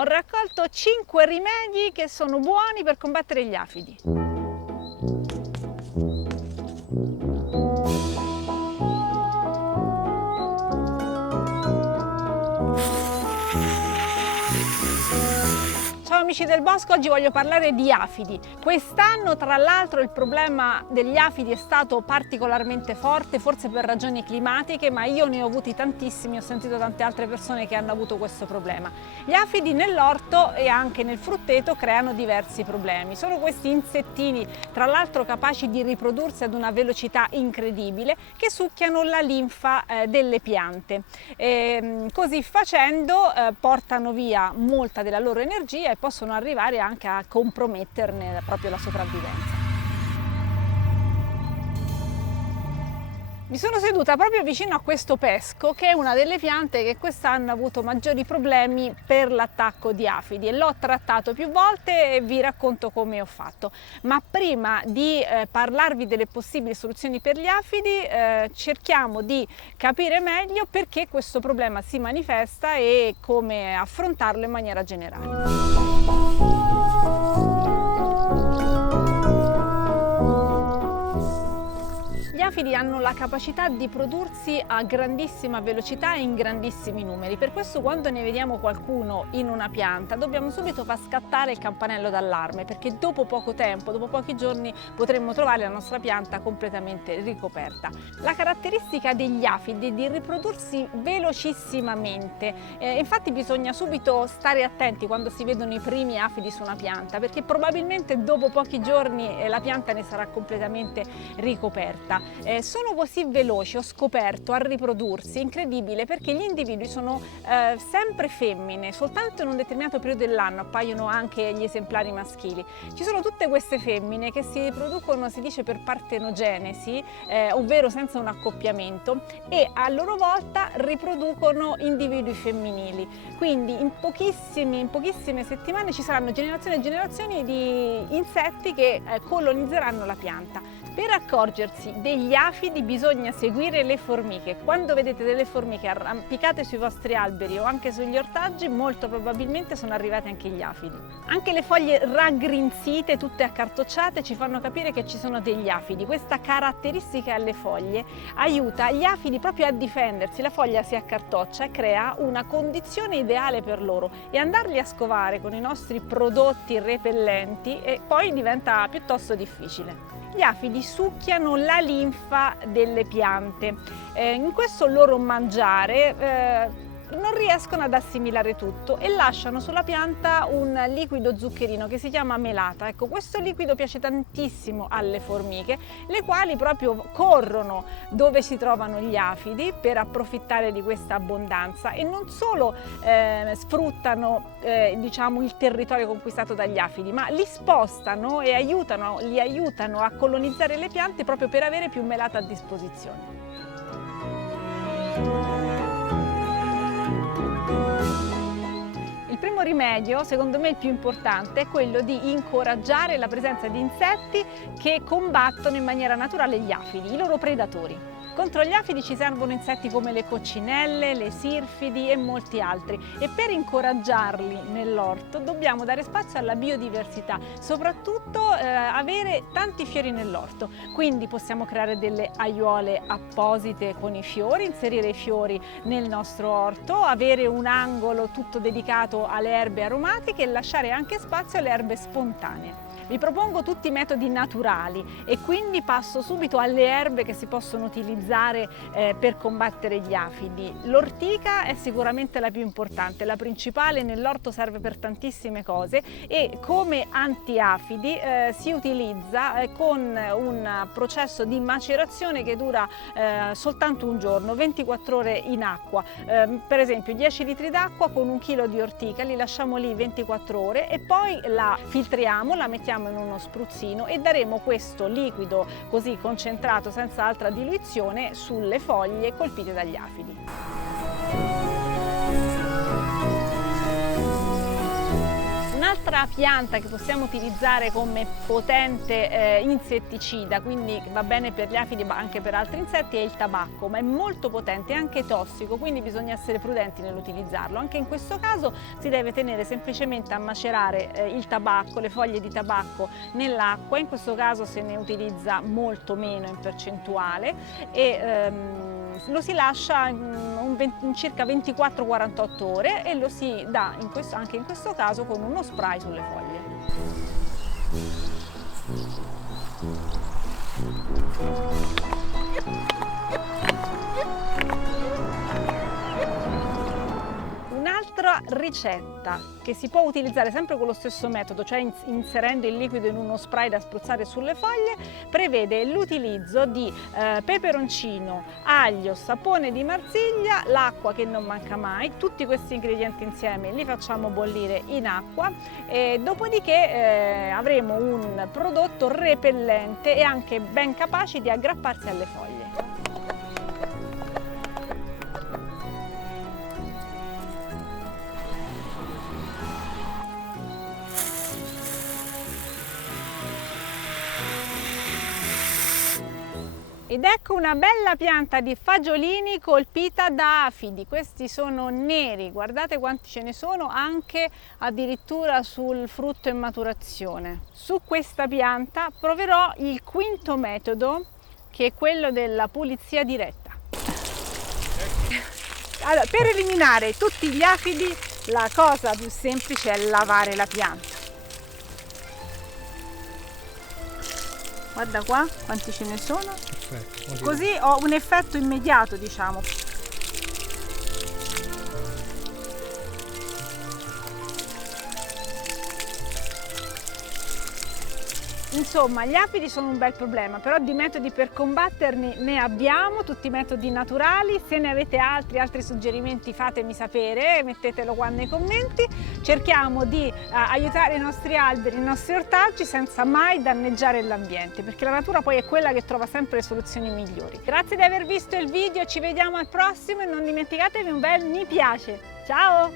Ho raccolto 5 rimedi che sono buoni per combattere gli afidi. Ciao amici del bosco, oggi voglio parlare di afidi. Quest'anno tra l'altro il problema degli afidi è stato particolarmente forte, forse per ragioni climatiche, ma io ne ho avuti tantissimi, ho sentito tante altre persone che hanno avuto questo problema. Gli afidi nell'orto e anche nel frutteto creano diversi problemi. Sono questi insettini, tra l'altro capaci di riprodursi ad una velocità incredibile, che succhiano la linfa delle piante. Così facendo portano via molta della loro energia e possono arrivare anche a comprometterne proprio la sopravvivenza. Mi sono seduta proprio vicino a questo pesco, che è una delle piante che quest'anno ha avuto maggiori problemi per l'attacco di afidi, e l'ho trattato più volte e vi racconto come ho fatto. Ma prima di parlarvi delle possibili soluzioni per gli afidi, cerchiamo di capire meglio perché questo problema si manifesta e come affrontarlo in maniera generale. Gli afidi hanno la capacità di prodursi a grandissima velocità e in grandissimi numeri, per questo quando ne vediamo qualcuno in una pianta dobbiamo subito far scattare il campanello d'allarme, perché dopo poco tempo, dopo pochi giorni, potremmo trovare la nostra pianta completamente ricoperta. La caratteristica degli afidi è di riprodursi velocissimamente, infatti bisogna subito stare attenti quando si vedono i primi afidi su una pianta, perché probabilmente dopo pochi giorni la pianta ne sarà completamente ricoperta. Sono così veloci, ho scoperto, a riprodursi, incredibile, perché gli individui sono sempre femmine, soltanto in un determinato periodo dell'anno appaiono anche gli esemplari maschili. Ci sono tutte queste femmine che si riproducono, si dice, per partenogenesi, ovvero senza un accoppiamento, e a loro volta riproducono individui femminili. Quindi in pochissime settimane ci saranno generazioni e generazioni di insetti che colonizzeranno la pianta. Per accorgersi degli afidi bisogna seguire le formiche. Quando vedete delle formiche arrampicate sui vostri alberi o anche sugli ortaggi, molto probabilmente sono arrivati anche gli afidi. Anche le foglie raggrinzite, tutte accartocciate, ci fanno capire che ci sono degli afidi. Questa caratteristica alle foglie aiuta gli afidi proprio a difendersi. La foglia si accartoccia e crea una condizione ideale per loro, e andarli a scovare con i nostri prodotti repellenti e poi diventa piuttosto difficile. Gli afidi succhiano la linfa delle piante. In questo loro mangiare non riescono ad assimilare tutto e lasciano sulla pianta un liquido zuccherino che si chiama melata. Ecco, questo liquido piace tantissimo alle formiche, le quali proprio corrono dove si trovano gli afidi per approfittare di questa abbondanza, e non solo sfruttano diciamo il territorio conquistato dagli afidi, ma li spostano e li aiutano a colonizzare le piante proprio per avere più melata a disposizione. Il primo rimedio, secondo me il più importante, è quello di incoraggiare la presenza di insetti che combattono in maniera naturale gli afidi, i loro predatori. Contro gli afidi ci servono insetti come le coccinelle, le sirfidi e molti altri, e per incoraggiarli nell'orto dobbiamo dare spazio alla biodiversità, soprattutto avere tanti fiori nell'orto. Quindi possiamo creare delle aiuole apposite con i fiori, inserire i fiori nel nostro orto, avere un angolo tutto dedicato alle erbe aromatiche e lasciare anche spazio alle erbe spontanee. Vi propongo tutti i metodi naturali e quindi passo subito alle erbe che si possono utilizzare per combattere gli afidi. L'ortica è sicuramente la più importante, la principale, nell'orto serve per tantissime cose, e come antiafidi si utilizza con un processo di macerazione che dura soltanto un giorno, 24 ore in acqua. Per esempio 10 litri d'acqua con 1 chilo di ortica, li lasciamo lì 24 ore e poi la filtriamo, la mettiamo in uno spruzzino e daremo questo liquido così concentrato senza altra diluizione sulle foglie colpite dagli afidi. Un'altra Un'altra pianta che possiamo utilizzare come potente insetticida, quindi va bene per gli afidi ma anche per altri insetti, è il tabacco, ma è molto potente e anche tossico, quindi bisogna essere prudenti nell'utilizzarlo. Anche in questo caso si deve tenere semplicemente a macerare il tabacco, le foglie di tabacco nell'acqua, in questo caso se ne utilizza molto meno in percentuale e lo si lascia in circa 24-48 ore e lo si dà anche in questo caso con uno spray sulle foglie. Un'altra ricetta che si può utilizzare sempre con lo stesso metodo, cioè inserendo il liquido in uno spray da spruzzare sulle foglie, prevede l'utilizzo di peperoncino, aglio, sapone di Marsiglia, l'acqua che non manca mai. Tutti questi ingredienti insieme li facciamo bollire in acqua e dopodiché avremo un prodotto repellente e anche ben capace di aggrapparsi alle foglie. Ed ecco una bella pianta di fagiolini colpita da afidi. Questi sono neri, guardate quanti ce ne sono, anche addirittura sul frutto in maturazione. Su questa pianta proverò il quinto metodo, che è quello della pulizia diretta. Allora, per eliminare tutti gli afidi, la cosa più semplice è lavare la pianta. Guarda qua quanti ce ne sono. Così ho un effetto immediato, diciamo. Insomma, gli afidi sono un bel problema, però di metodi per combatterli ne abbiamo, tutti metodi naturali. Se ne avete altri suggerimenti fatemi sapere, mettetelo qua nei commenti. Cerchiamo di aiutare i nostri alberi, i nostri ortaggi senza mai danneggiare l'ambiente, perché la natura poi è quella che trova sempre le soluzioni migliori. Grazie di aver visto il video, ci vediamo al prossimo e non dimenticatevi un bel mi piace. Ciao!